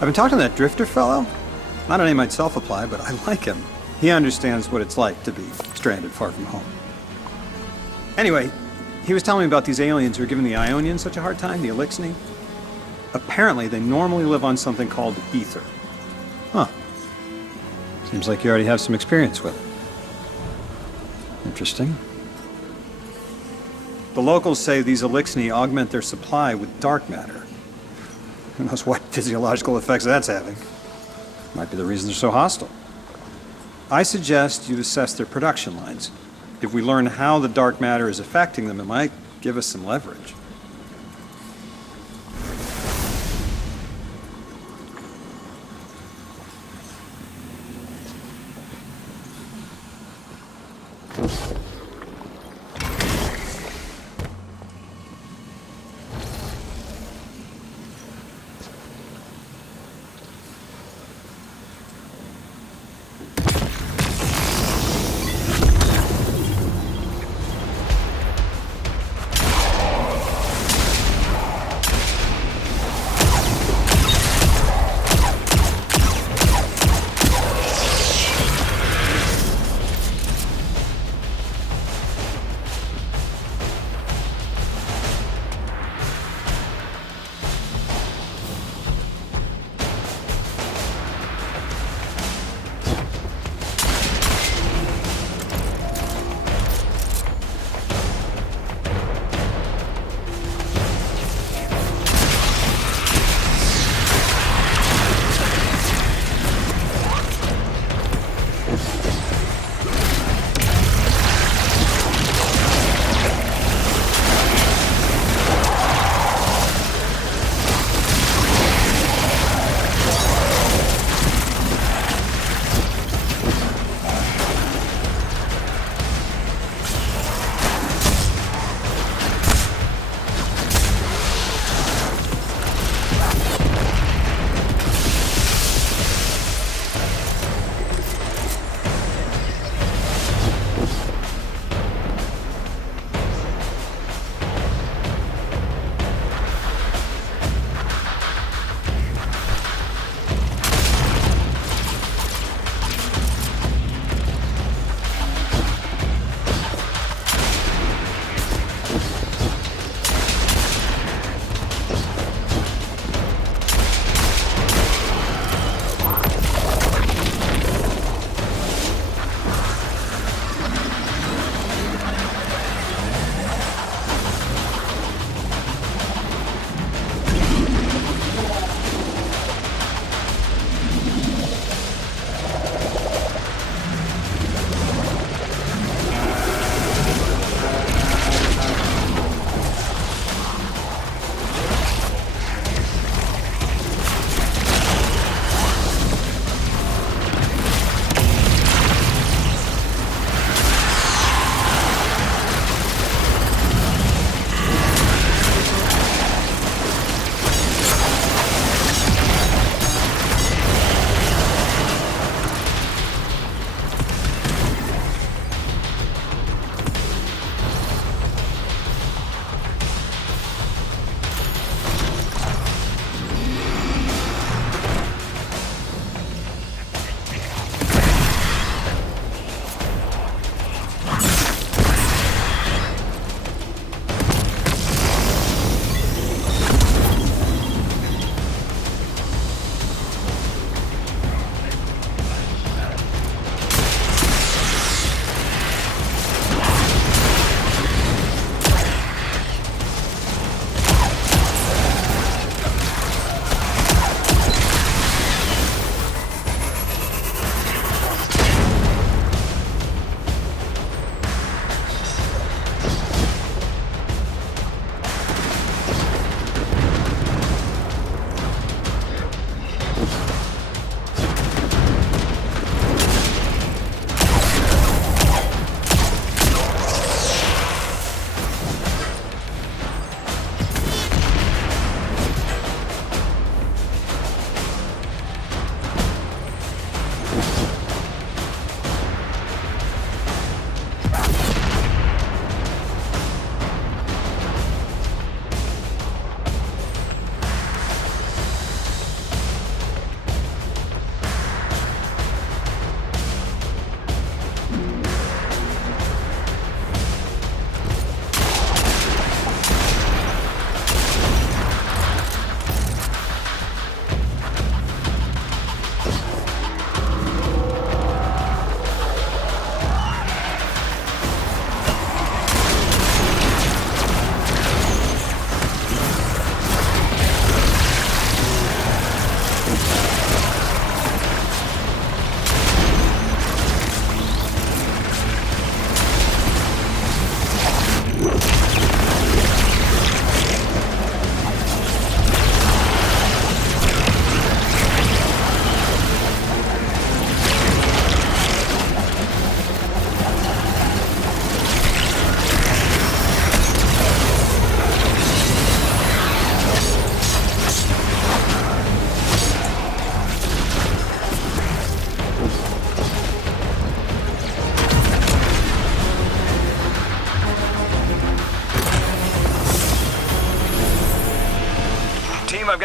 I've been talking to that Drifter fellow. Not a name I'd self-apply, but I like him. He understands what it's like to be stranded far from home. Anyway, he was telling me about these aliens who are giving the Ionians such a hard time, the Eliksni. Apparently, they normally live on something called ether. Huh. Seems like you already have some experience with it. Interesting. The locals say these Eliksni augment their supply with dark matter. Who knows what physiological effects that's having. Might be the reason they're so hostile. I suggest you assess their production lines. If we learn how the dark matter is affecting them, it might give us some leverage.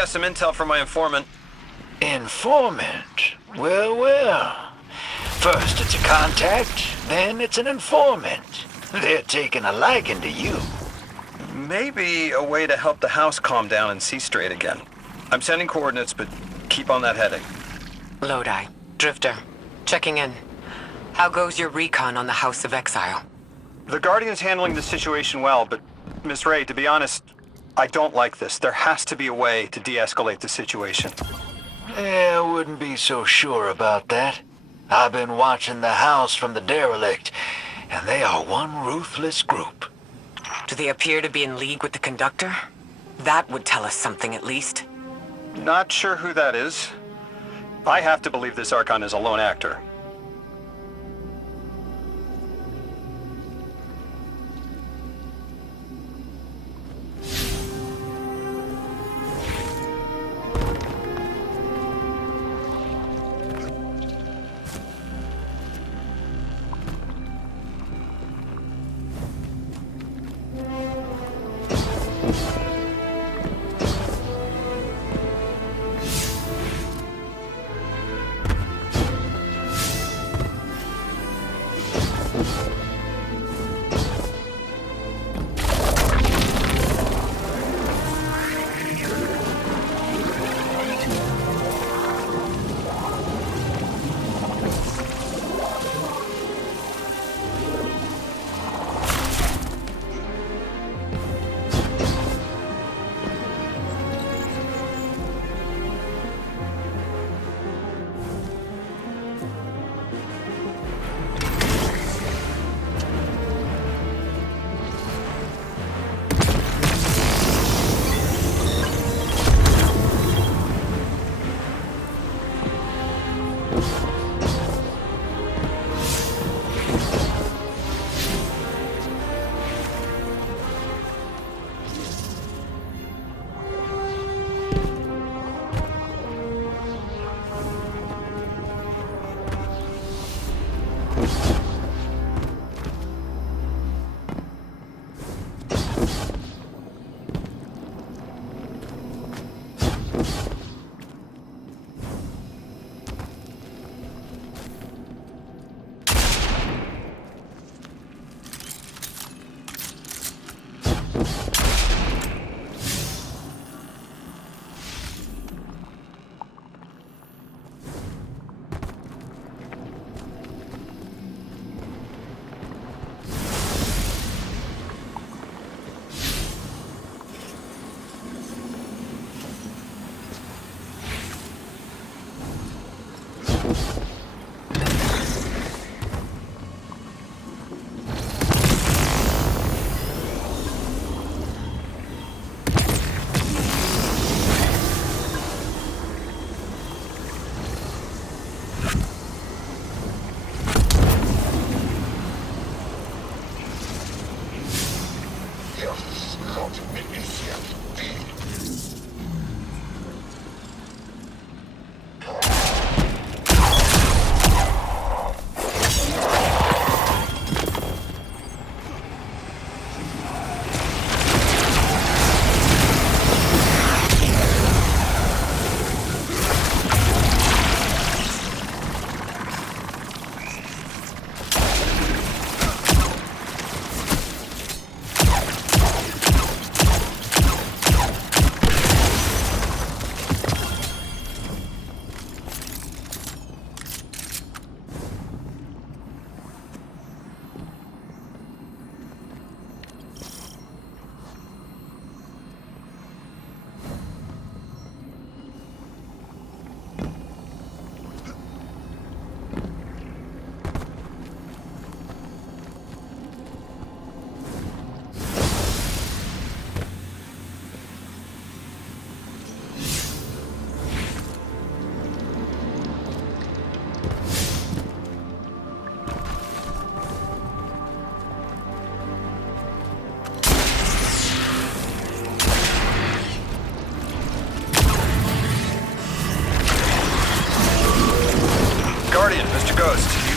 got some intel from my informant. Informant? Well, well. First it's a contact, then it's an informant. They're taking a liking to you. Maybe a way to help the house calm down and see straight again. I'm sending coordinates, but keep on that heading. Lodi, Drifter, checking in. How goes your recon on the House of Exile? The Guardian's handling the situation well, but Miss Ray, to be honest, I don't like this. There has to be a way to de-escalate the situation. I wouldn't be so sure about that. I've been watching the house from the derelict, and they are one ruthless group. Do they appear to be in league with the Conductor? That would tell us something at least. Not sure who that is. I have to believe this Archon is a lone actor.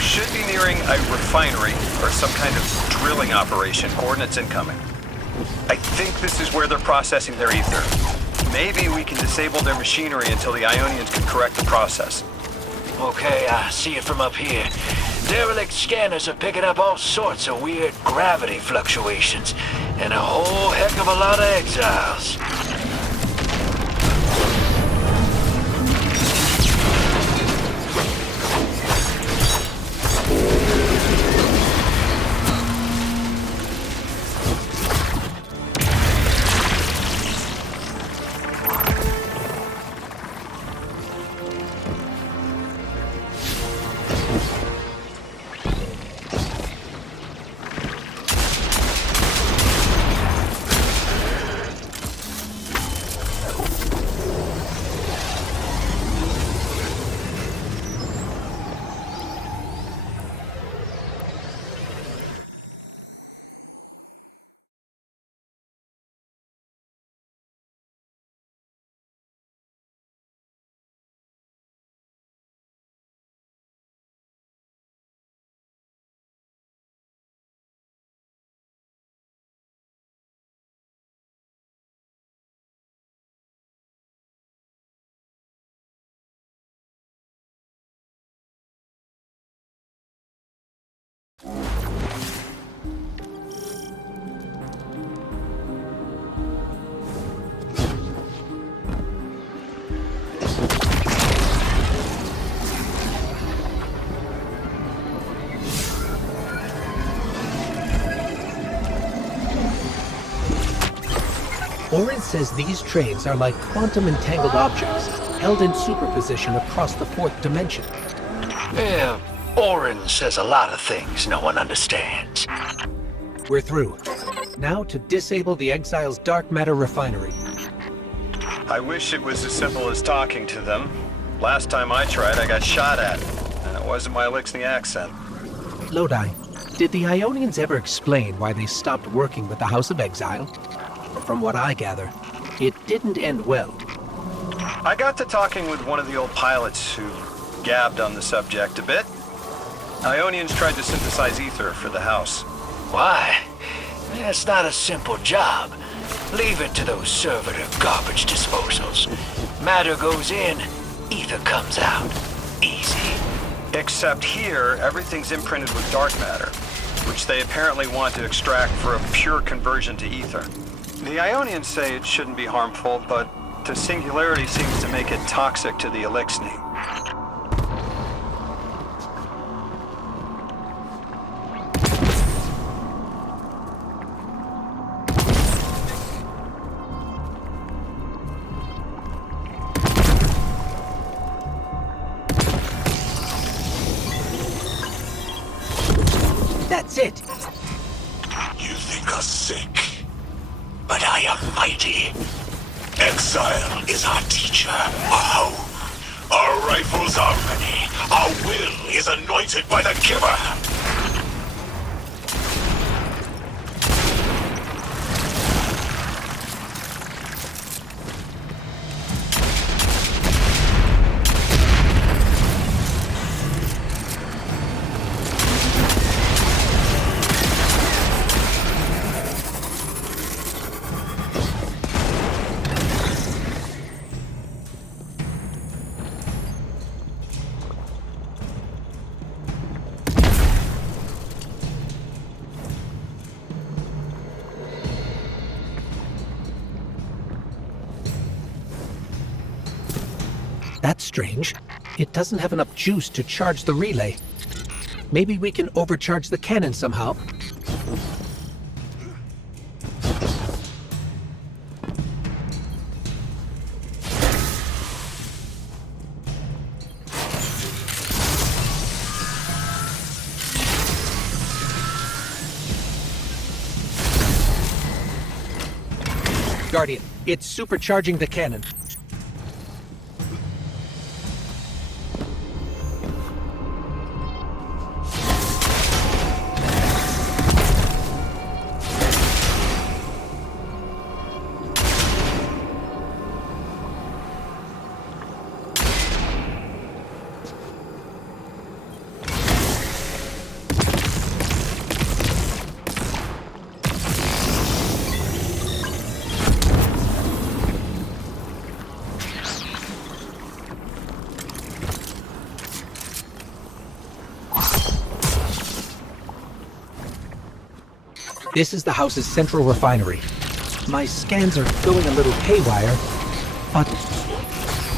Should be nearing a refinery or some kind of drilling operation. Coordinates incoming. I think this is where they're processing their ether. Maybe we can disable their machinery until the Ionians can correct the process. Okay, I see it from up here. Derelict scanners are picking up all sorts of weird gravity fluctuations, and a whole heck of a lot of exiles. Orin says these trains are like quantum entangled objects, held in superposition across the fourth dimension. Yeah, Orin says a lot of things no one understands. We're through. Now to disable the Exile's dark matter refinery. I wish it was as simple as talking to them. Last time I tried, I got shot at. And it wasn't my Elixni accent. Lodi, did the Ionians ever explain why they stopped working with the House of Exile? From what I gather, it didn't end well. I got to talking with one of the old pilots who gabbed on the subject a bit. Ionians tried to synthesize ether for the house. Why? It's not a simple job. Leave it to those servitor garbage disposals. Matter goes in, ether comes out. Easy. Except here, everything's imprinted with dark matter, which they apparently want to extract for a pure conversion to ether. The Ionians say it shouldn't be harmful, but the singularity seems to make it toxic to the Elixni. That's it! You think us sick, but I am mighty. Exile is our teacher, our home. Our rifles are ready. Our will is anointed by the giver. That's strange. It doesn't have enough juice to charge the relay. Maybe we can overcharge the cannon somehow. Guardian, it's supercharging the cannon. This is the house's central refinery. My scans are going a little haywire, but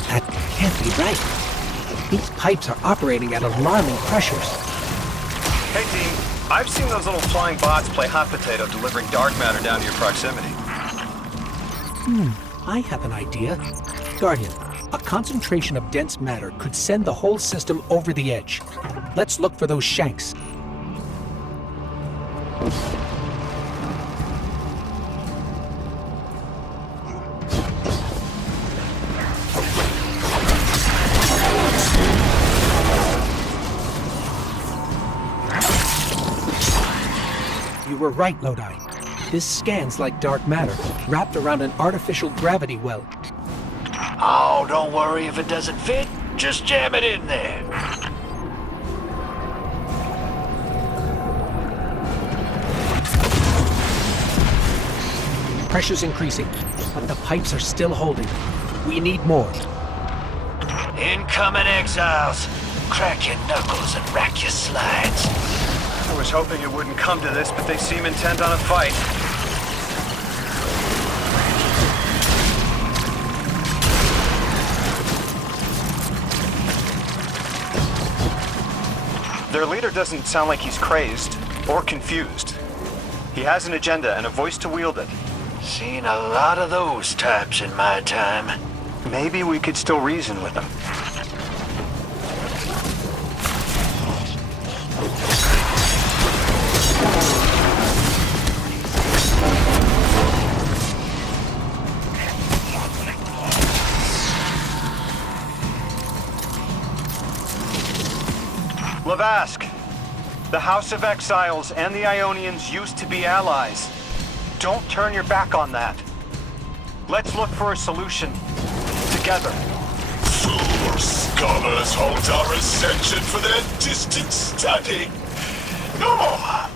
that can't be right. These pipes are operating at alarming pressures. Hey, team. I've seen those little flying bots play hot potato delivering dark matter down to your proximity. I have an idea. Guardian, a concentration of dense matter could send the whole system over the edge. Let's look for those shanks. You were right, Lodi. This scans like dark matter, wrapped around an artificial gravity well. Oh, don't worry if it doesn't fit. Just jam it in there. Pressure's increasing, but the pipes are still holding. We need more. Incoming exiles. Crack your knuckles and rack your slides. I was hoping it wouldn't come to this, but they seem intent on a fight. Their leader doesn't sound like he's crazed or confused. He has an agenda and a voice to wield it. Seen a lot of those types in my time. Maybe we could still reason with him. Lavask, the House of Exiles and the Ionians used to be allies. Don't turn your back on that. Let's look for a solution together. Fool scholars hold our ascension for their distant study. No more.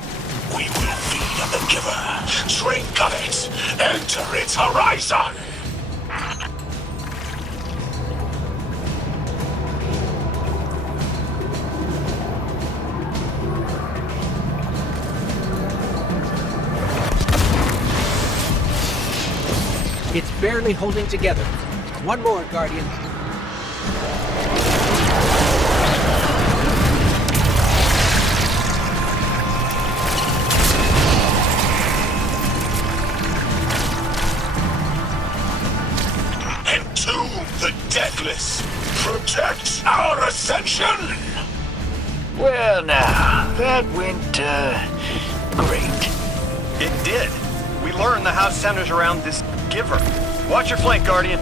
We will feed on the giver, drink of it, enter its horizon. It's barely holding together. One more, Guardian. Entomb the deathless. Protect our ascension. Well now, that went, great. It did. We learned the house centers around this giver. Watch your flank, Guardian.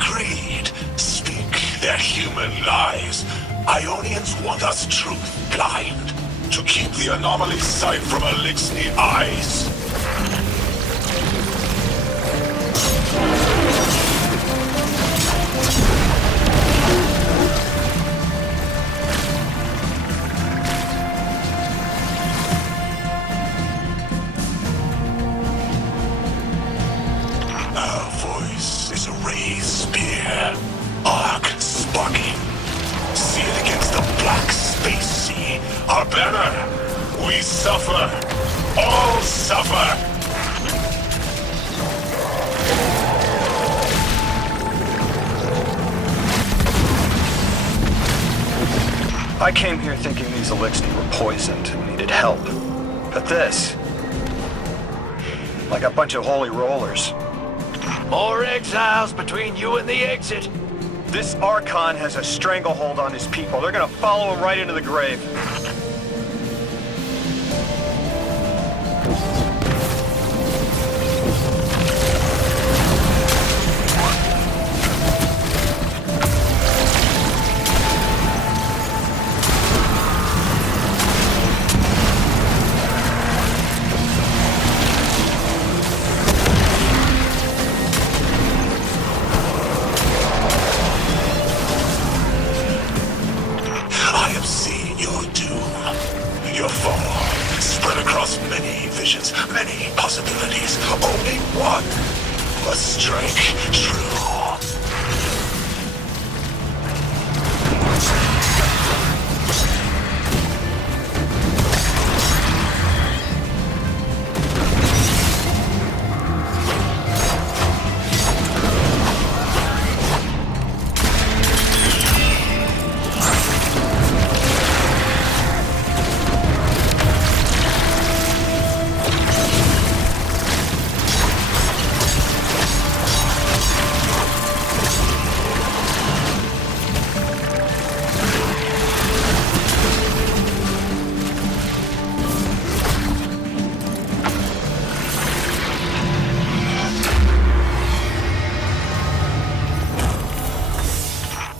Agreed. Speak their human lies. Ionians want us truth blind. To keep the anomaly sight from Elixni eyes. Our voice is a raised spear, arc sparking. See it against the black space sea. Our banner. We suffer. All suffer. I came here thinking these Elixni were poisoned and needed help. But this... like a bunch of holy rollers. More exiles between you and the exit. This Archon has a stranglehold on his people. They're gonna follow him right into the grave. I have seen your doom. Your fall. Spread across many visions, many possibilities. Only one must strike true.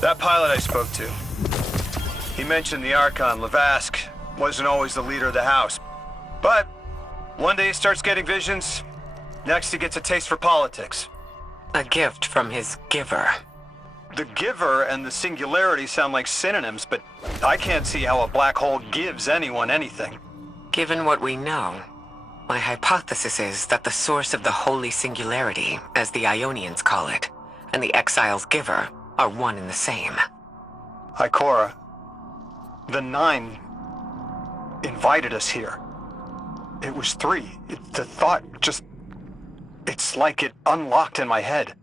That pilot I spoke to, he mentioned the Archon, Lavask, wasn't always the leader of the house. But one day he starts getting visions, next he gets a taste for politics. A gift from his giver. The giver and the singularity sound like synonyms, but I can't see how a black hole gives anyone anything. Given what we know, my hypothesis is that the source of the holy singularity, as the Ionians call it, and the exile's giver are one and the same. Ikora, the Nine invited us here. It was 3. The thought just... it's like it unlocked in my head.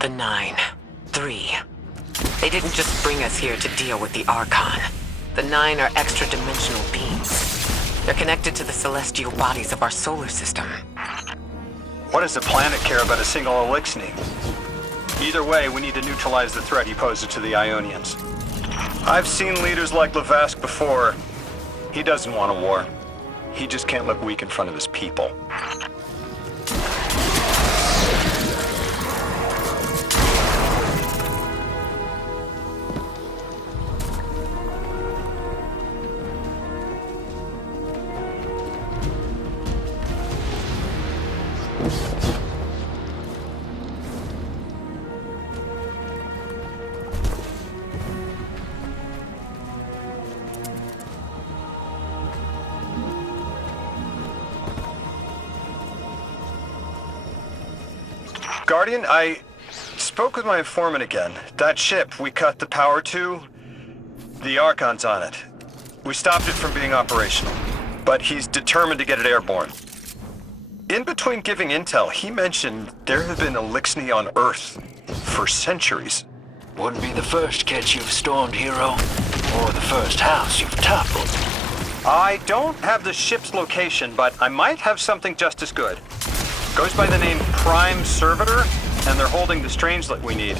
The 9. 3. They didn't just bring us here to deal with the Archon. The 9 are extra-dimensional beings. They're connected to the celestial bodies of our solar system. What does the planet care about a single Elixni? Either way, we need to neutralize the threat he poses to the Ionians. I've seen leaders like Lavask before. He doesn't want a war. He just can't look weak in front of his people. Guardian, I spoke with my informant again. That ship we cut the power to, the Archon's on it. We stopped it from being operational, but he's determined to get it airborne. In between giving intel, he mentioned there have been Elixni on Earth for centuries. Wouldn't be the first catch you've stormed, Hero, or the first house you've toppled. I don't have the ship's location, but I might have something just as good. Goes by the name Prime Servitor, and they're holding the Strangelet we need.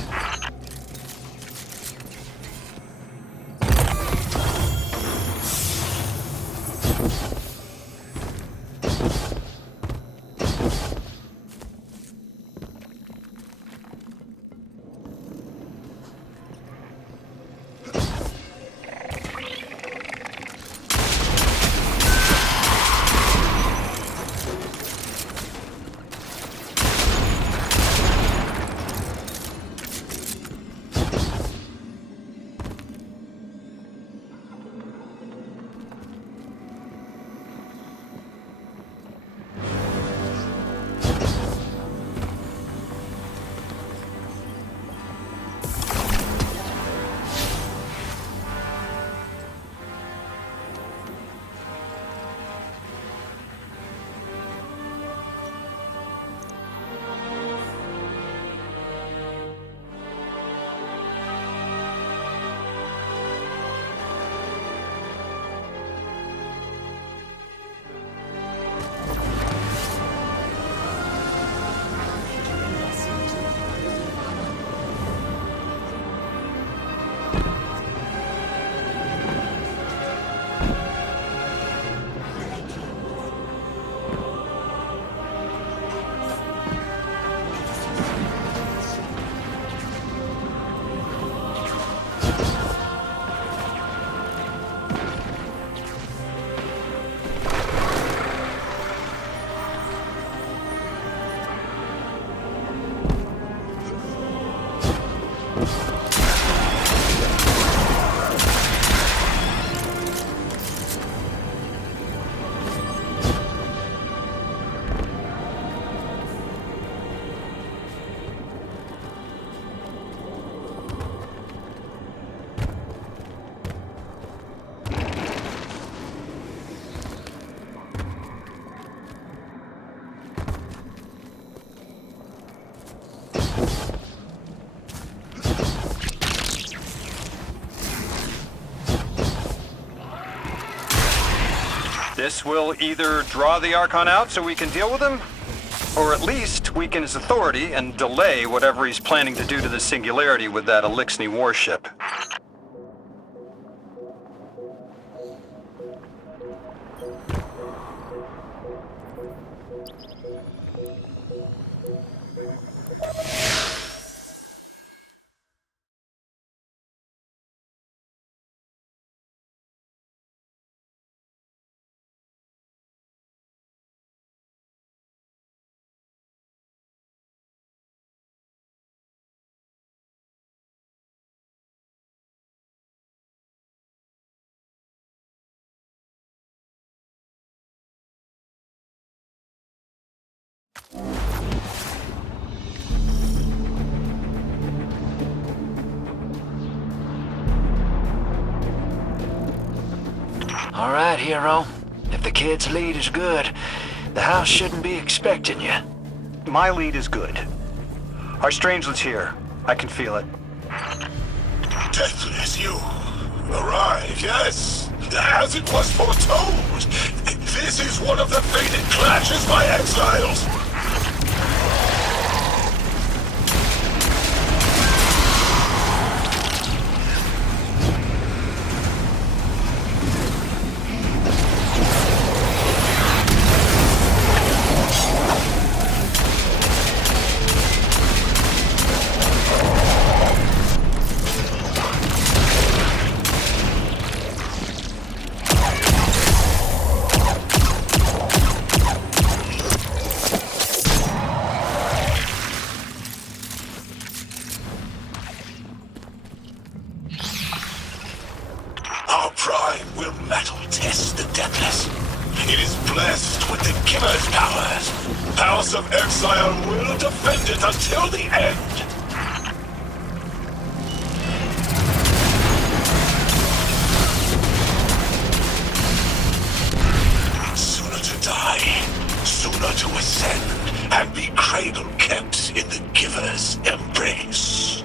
This will either draw the Archon out so we can deal with him, or at least weaken his authority and delay whatever he's planning to do to the Singularity with that Elixni warship. All right, Hero. If the kid's lead is good, the house shouldn't be expecting you. My lead is good. Our Strangelet's here. I can feel it. Deathless, you arrived, yes? As it was foretold. This is one of the fated clashes by exiles. It is blessed with the Giver's powers. House of Exile will defend it until the end. Sooner to die, sooner to ascend, and be cradle-kept in the Giver's embrace.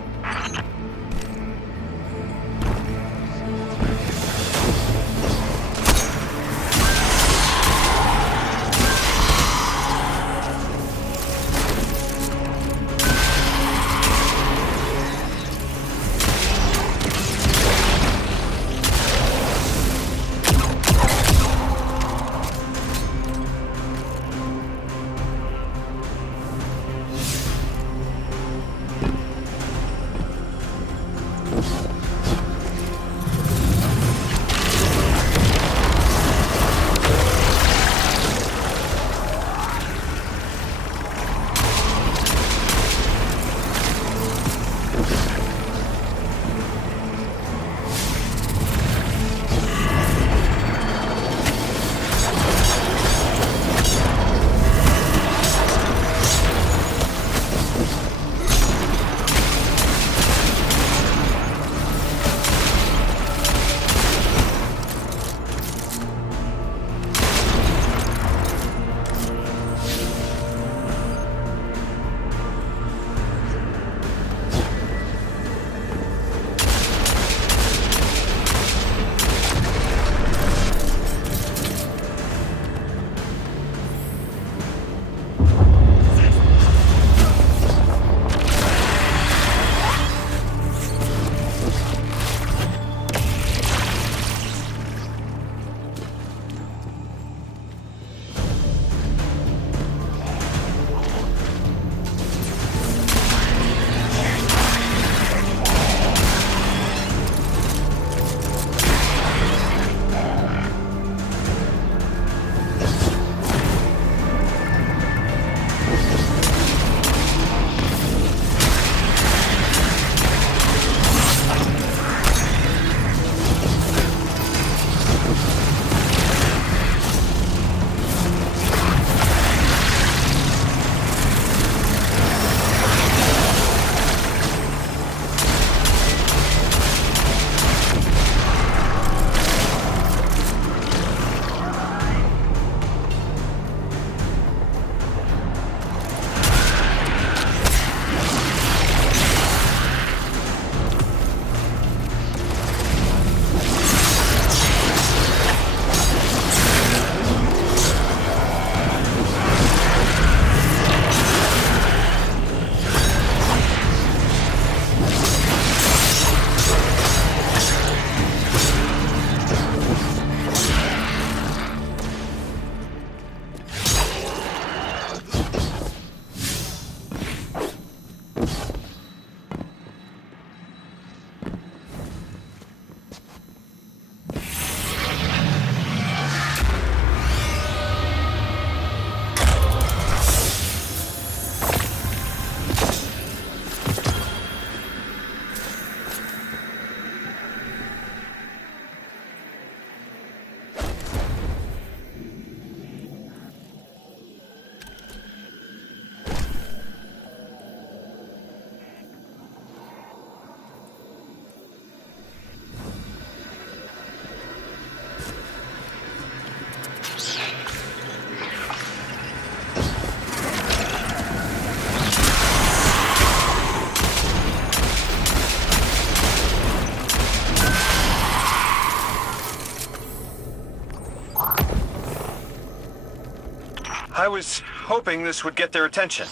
I was hoping this would get their attention.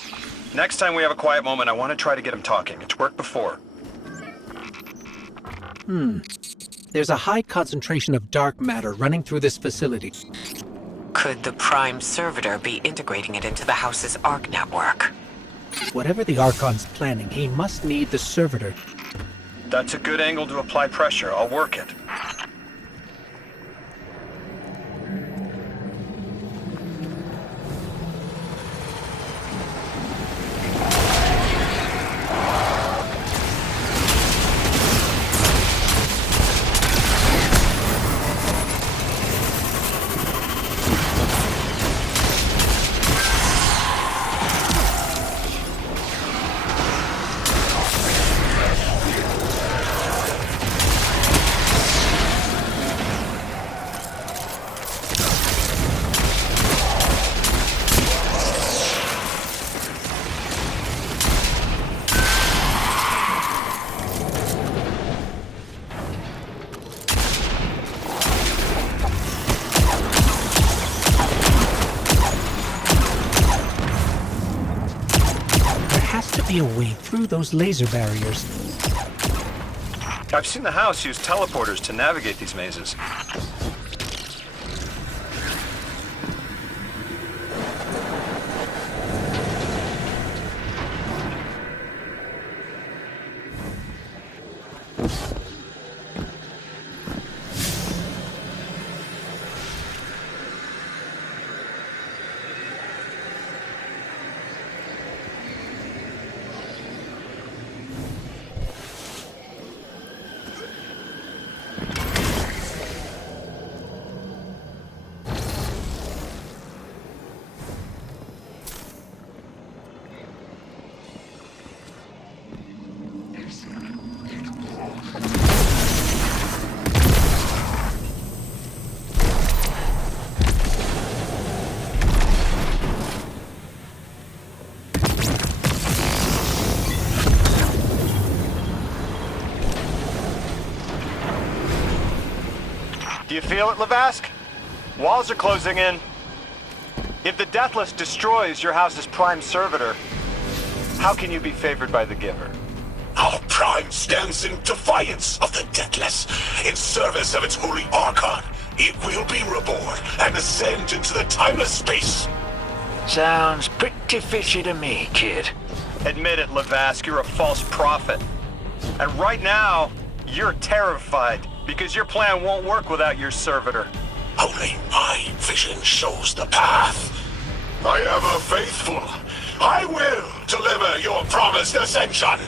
Next time we have a quiet moment, I want to try to get them talking. It's worked before. There's a high concentration of dark matter running through this facility. Could the Prime Servitor be integrating it into the House's Arc network? Whatever the Archon's planning, he must need the Servitor. That's a good angle to apply pressure. I'll work it. be a way through those laser barriers. I've seen the house use teleporters to navigate these mazes. Do you feel it, Lavask? Walls are closing in. If the Deathless destroys your house's prime servitor, how can you be favored by the Giver? Our prime stands in defiance of the Deathless. In service of its holy Archon, it will be reborn and ascend into the timeless space. Sounds pretty fishy to me, kid. Admit it, Lavask, you're a false prophet. And right now, you're terrified because your plan won't work without your servitor. Only my vision shows the path. I am a faithful. I will deliver your promised ascension.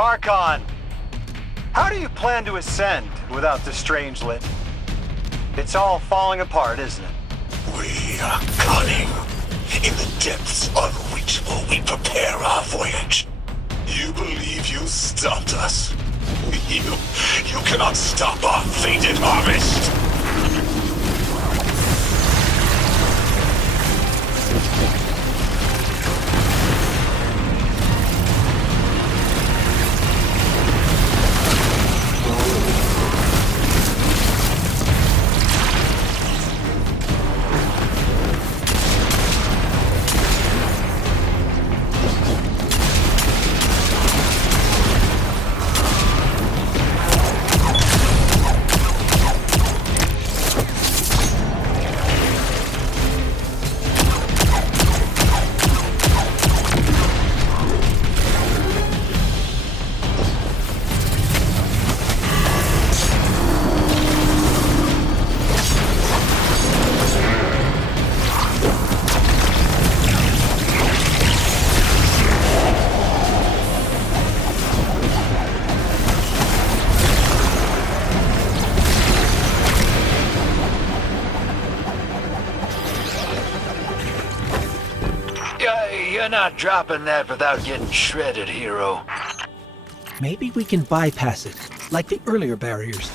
Archon, how do you plan to ascend without the Strangelet? It's all falling apart, isn't it? We are cunning. In the depths unreachable, we prepare our voyage. You believe you stopped us? You cannot stop our fated harvest! You're not dropping that without getting shredded, hero. Maybe we can bypass it, like the earlier barriers.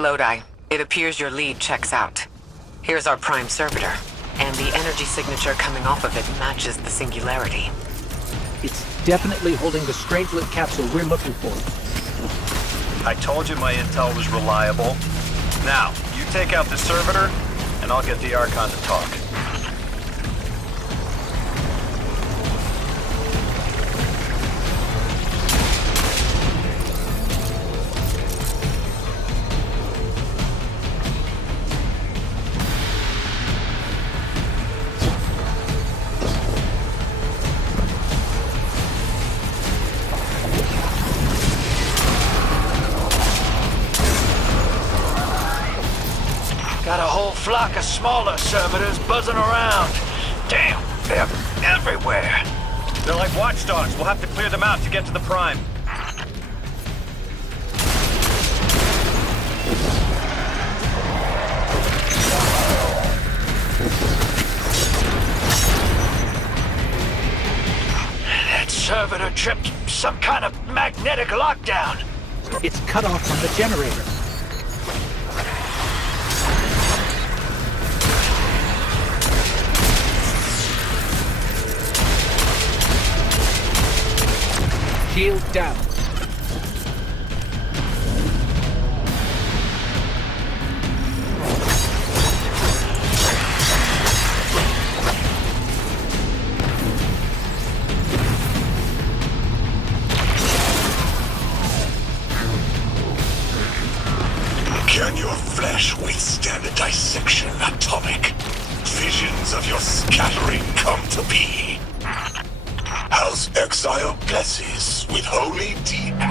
Lodi, it appears your lead checks out. Here's our prime servitor, and the energy signature coming off of it matches the singularity. It's definitely holding the Strangelet capsule we're looking for. I told you my intel was reliable. Now, you take out the servitor, and I'll get the Archon to talk. Got a whole flock of smaller servitors buzzing around. Damn, they're everywhere. They're like watchdogs. We'll have to clear them out to get to the Prime. That servitor tripped some kind of magnetic lockdown. It's cut off from the generator. Shield down. Can your flesh withstand a dissection, Atomic? Visions of your scattering come to be. House Exile blesses with holy DM.